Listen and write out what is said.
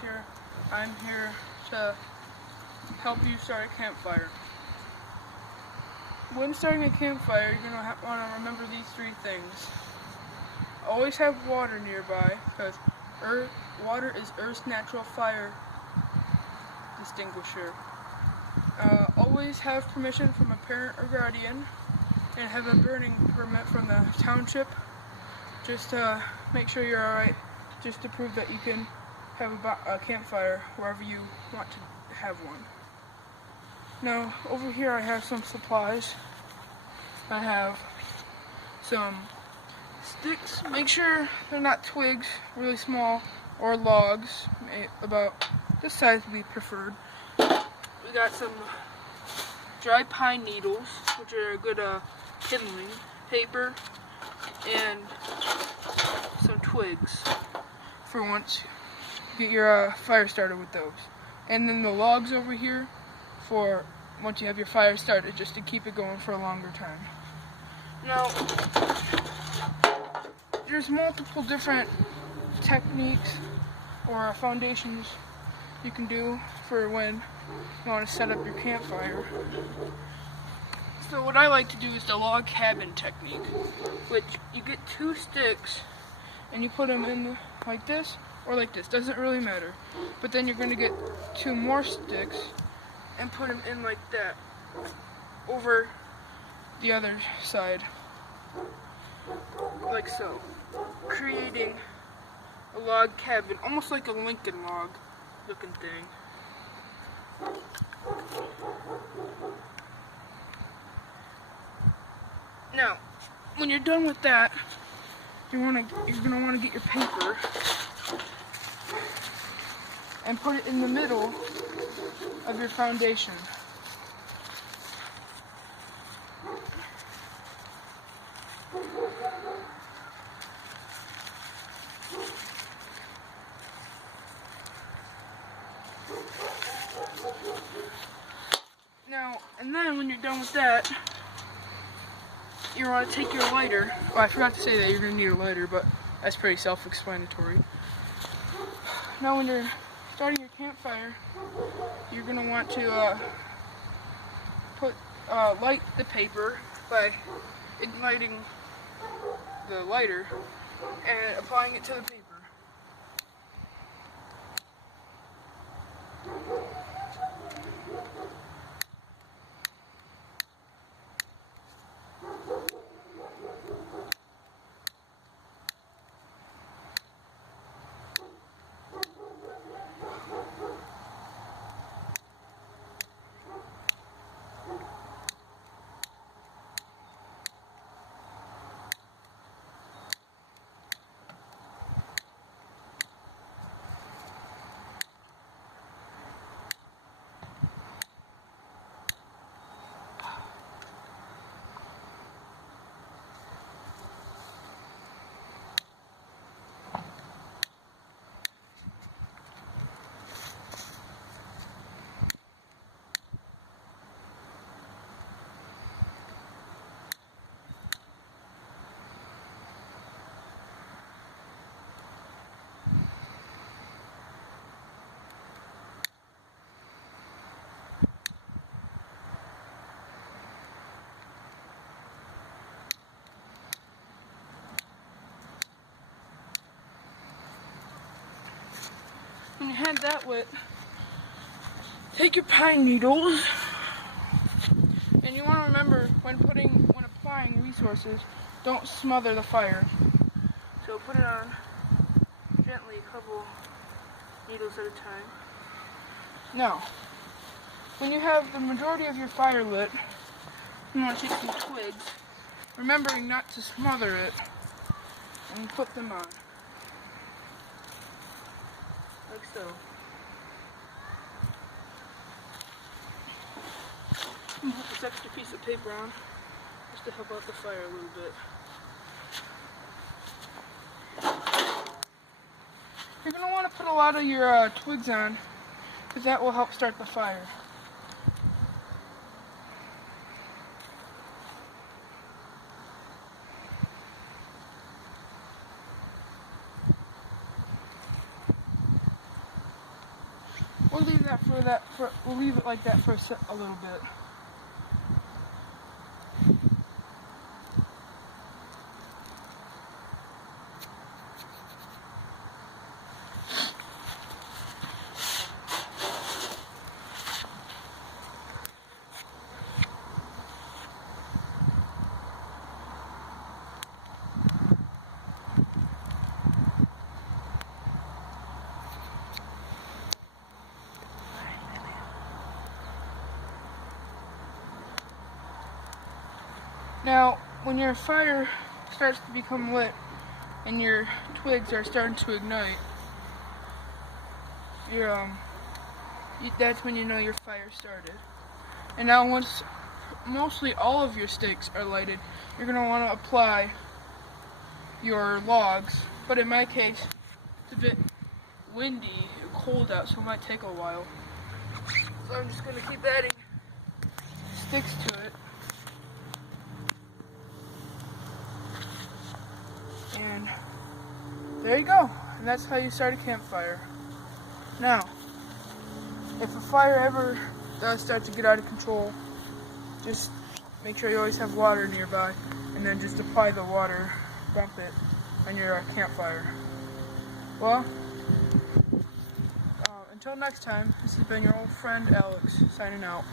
here. I'm here to help you start a campfire. When starting a campfire, you're going to want to remember these three things. Always have water nearby, because water is Earth's natural fire extinguisher. Always have permission from a parent or guardian, and have a burning permit from the township, just to make sure you're alright, just to prove that you can have a campfire wherever you want to have one. Now, over here I have some supplies. I have some sticks. Make sure they're not twigs, really small, or logs, about this size would be preferred. We got some dry pine needles, which are a good kindling, paper, and some twigs for once you get your fire started with those. And then the logs over here for once you have your fire started, just to keep it going for a longer time. Now, there's multiple different techniques or foundations you can do for when you want to set up your campfire. So what I like to do is the log cabin technique, which you get 2 sticks and you put them in like this or like this, doesn't really matter. But then you're going to get 2 more sticks and put them in like that over the other side, like so, creating a log cabin, almost like a Lincoln log looking thing. Now, when you're done with that, you're gonna want to get your paper and put it in the middle of your foundation. Now, and then when you're done with that, you want to take your lighter. Oh, I forgot to say that you're going to need a lighter, but that's pretty self-explanatory. Now when you're starting your campfire, you're going to want to light the paper by igniting the lighter and applying it to the paper. When you have that wet, take your pine needles, and you want to remember when applying resources, don't smother the fire. So put it on gently, a couple needles at a time. Now, when you have the majority of your fire lit, you want to take some twigs, remembering not to smother it, and put them on. Like so. And put this extra piece of paper on, just to help out the fire a little bit. You're going to want to put a lot of your twigs on, because that will help start the fire. We'll leave we'll leave it like that for a little bit. Now, when your fire starts to become lit and your twigs are starting to ignite, that's when you know your fire started. And now once mostly all of your sticks are lighted, you're going to want to apply your logs. But in my case, it's a bit windy and cold out, so it might take a while. So I'm just going to keep adding sticks to it. And there you go. And that's how you start a campfire. Now, if a fire ever does start to get out of control, just make sure you always have water nearby, and then just apply the water, dump it on your campfire. Well, until next time, this has been your old friend Alex, signing out.